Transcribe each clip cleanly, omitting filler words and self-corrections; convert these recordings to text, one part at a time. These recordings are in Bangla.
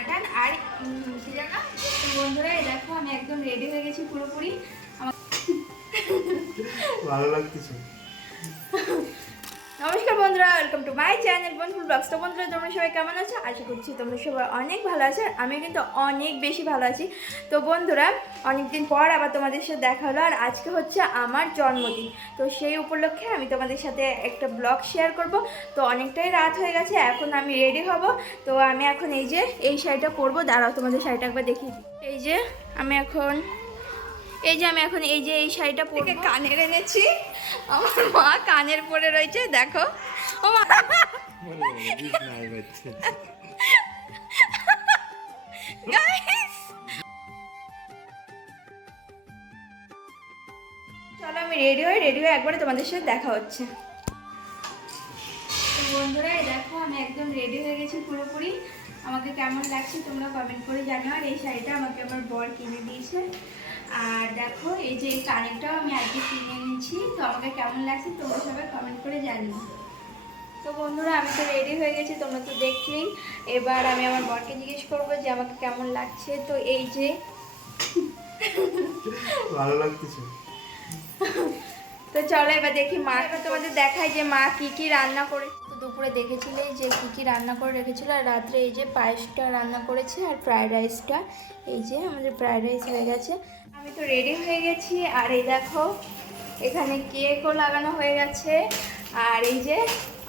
মাটন আর কি জানো বন্ধুরা, এই দেখো আমি একদম রেডি হয়ে গেছি পুরোপুরি। আমার ভালো লাগতেছে। নমস্কার বন্ধুরা, welcome to my channel Banaphool blogs. তো বন্ধুরা, তোমরা সবাই কেমন আছো? আশা করছি তোমরা সবাই অনেক ভালো আছো। আমি কিন্তু অনেক বেশি ভালো আছি। তো বন্ধুরা, অনেকদিন পর আবার তোমাদের সাথে দেখা হলো, আর আজকে হচ্ছে আমার জন্মদিন। তো সেই উপলক্ষে আমি তোমাদের সাথে একটা ব্লগ শেয়ার করব। তো অনেকটাই রাত হয়ে গেছে, এখন আমি রেডি হব। তো আমি এখন এই যে এই শাড়িটা পরবো, দাঁড়াও তোমাদের শাড়িটা একবার দেখিয়ে দিই। আমি এখন এই শাড়িটা পরে কানের এনেছি। আমার মা কানের পরে রয়েছে, দেখো। ও মা, চলো আমি রেডি হয়ে একবারে তোমাদের সাথে দেখা হচ্ছে। তো বন্ধুরা, এই দেখো আমি একদম রেডি হয়ে গেছি পুরোপুরি। আমাকে কেমন লাগছে তোমরা কমেন্ট করে জানাও। আর এই শাড়িটা আমাকে আমার বর কিনে দিয়েছে। আর দেখো এই যে এই কানেরটাও আমি আজকে কিনে এনেছি। তো আমাকে কেমন লাগছে তোমরা সবাই কমেন্ট করে জানিও। তো বন্ধুরা, আমি তো রেডি হয়ে গেছি, তোমরা তো দেখলেই। এবার আমি আমার বরকে জিজ্ঞেস করবো যে আমাকে কেমন লাগছে। তো এই যে ভালো লাগতেছে। তো চলো এবার দেখি মা, এবার তোমাদের দেখায় যে মা কি কি রান্না করে। তো দুপুরে দেখেছিলে যে কি কি রান্না করে রেখেছিল, আর রাত্রে এই যে পায়েসটা রান্না করেছে আর ফ্রায়েড রাইসটা। এই যে আমাদের ফ্রায়েড রাইস হয়ে গেছে। আমি তো রেডি হয়ে গেছি, আর এই দেখো এখানে কেকও লাগানো হয়ে গেছে। আর এই যে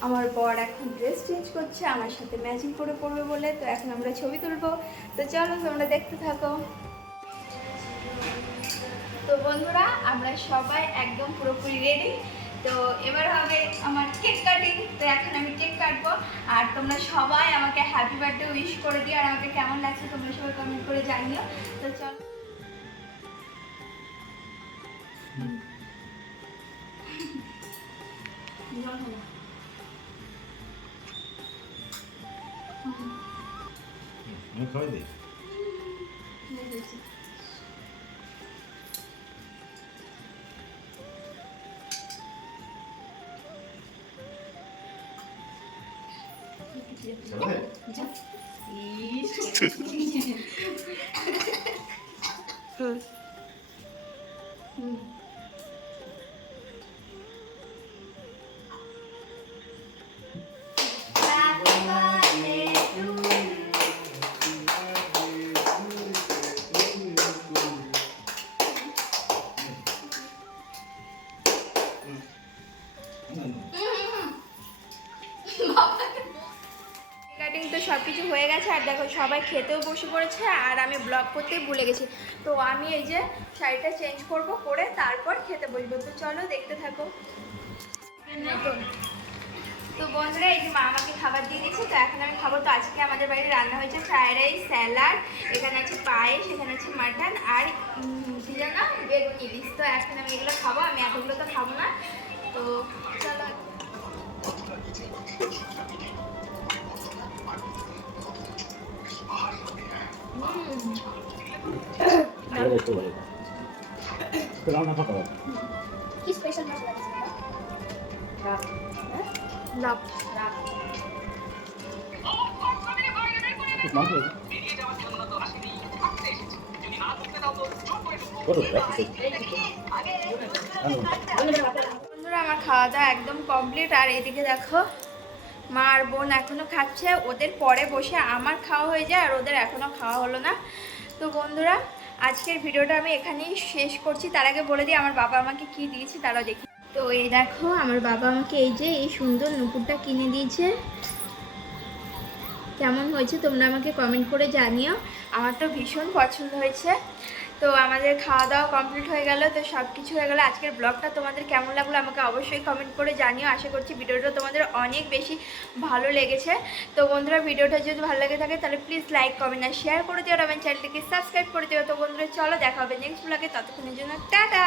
আমার বর এখন ড্রেস চেঞ্জ করছে আমার সাথে ম্যাচিং করে পড়বে বলে। তো এখন আমরা ছবি তুলবো। তো চলো তোমরা দেখতে থাকো। তো বন্ধুরা, আমরা সবাই একদম পুরোপুরি রেডি। তো এবার হবে আমার কেক কাটিং। তো এখন আমি কেক কাটবো, আর তোমরা সবাই আমাকে হ্যাপি বার্থডে উইশ করে দিও। আর আমাকে কেমন লাগছে তোমরা সবাই কমেন্ট করে জানিও। তো চলো, খাওয়াই দিই। কাটিং তো সব কিছু হয়ে গেছে, আর দেখো সবাই খেতেও বসে পড়েছে, আর আমি ব্লগ করতে ভুলে গেছি। তো আমি এই যে শাড়িটা চেঞ্জ করব, করে তারপর খেতে বসবো। তো চলো দেখতে থাকো। তো বন্ধুরা, এই যে মা আমাকে খাবার দিয়ে দিচ্ছে, তো এখন আমি খাবো। তো আজকে আমাদের বাড়িতে রান্না হয়েছে ফ্রায়েড রাইস, স্যালাড, এখানে আছে পায়েস, এখানে আছে মাটন, আর কি জানো বেগুন ইলিশ। তো এখন আমি এগুলো খাবো। আমি এতগুলো তো খাবো না। তো চলো, কি স্পেশাল মশলা দিয়েছেন? লাভ বন্ধুরা, আমার খাওয়া দাওয়া একদম কমপ্লিট। আর এদিকে দেখো মা আর বোন এখনো খাচ্ছে। ওদের পরে বসে আমার খাওয়া হয়ে যায়, আর ওদের এখনো খাওয়া হলো না। তো বন্ধুরা, আজকের ভিডিওটা আমি এখানেই শেষ করছি। তার আগে বলে দিই আমার বাবা আমাকে কি দিয়েছে, তারাও দেখি। তো এই দেখো আমার বাবা আমাকে এই যে এই সুন্দর নুপুরটা কিনে দিয়েছে। কেমন হয়েছে তোমরা আমাকে কমেন্ট করে জানিও। আমার তো ভীষণ পছন্দ হয়েছে। তো আমাদের খাওয়া দাওয়া কমপ্লিট হয়ে গেল। তো সব কিছু হয়ে গেল। আজকের ব্লগটা তোমাদের কেমন লাগলো আমাকে অবশ্যই কমেন্ট করে জানিও। আশা করছি ভিডিওটা তোমাদের অনেক বেশি ভালো লেগেছে। তো বন্ধুরা, ভিডিওটা যদি ভালো লাগে থাকে তাহলে প্লিজ লাইক, কমেন্ট আর শেয়ার করে দিও, আর আমার চ্যানেলটিকে সাবস্ক্রাইব করে দিও। তো বন্ধুরা, চলো দেখা হবে নেক্সট ব্লগে। ততক্ষণের জন্য টাটা।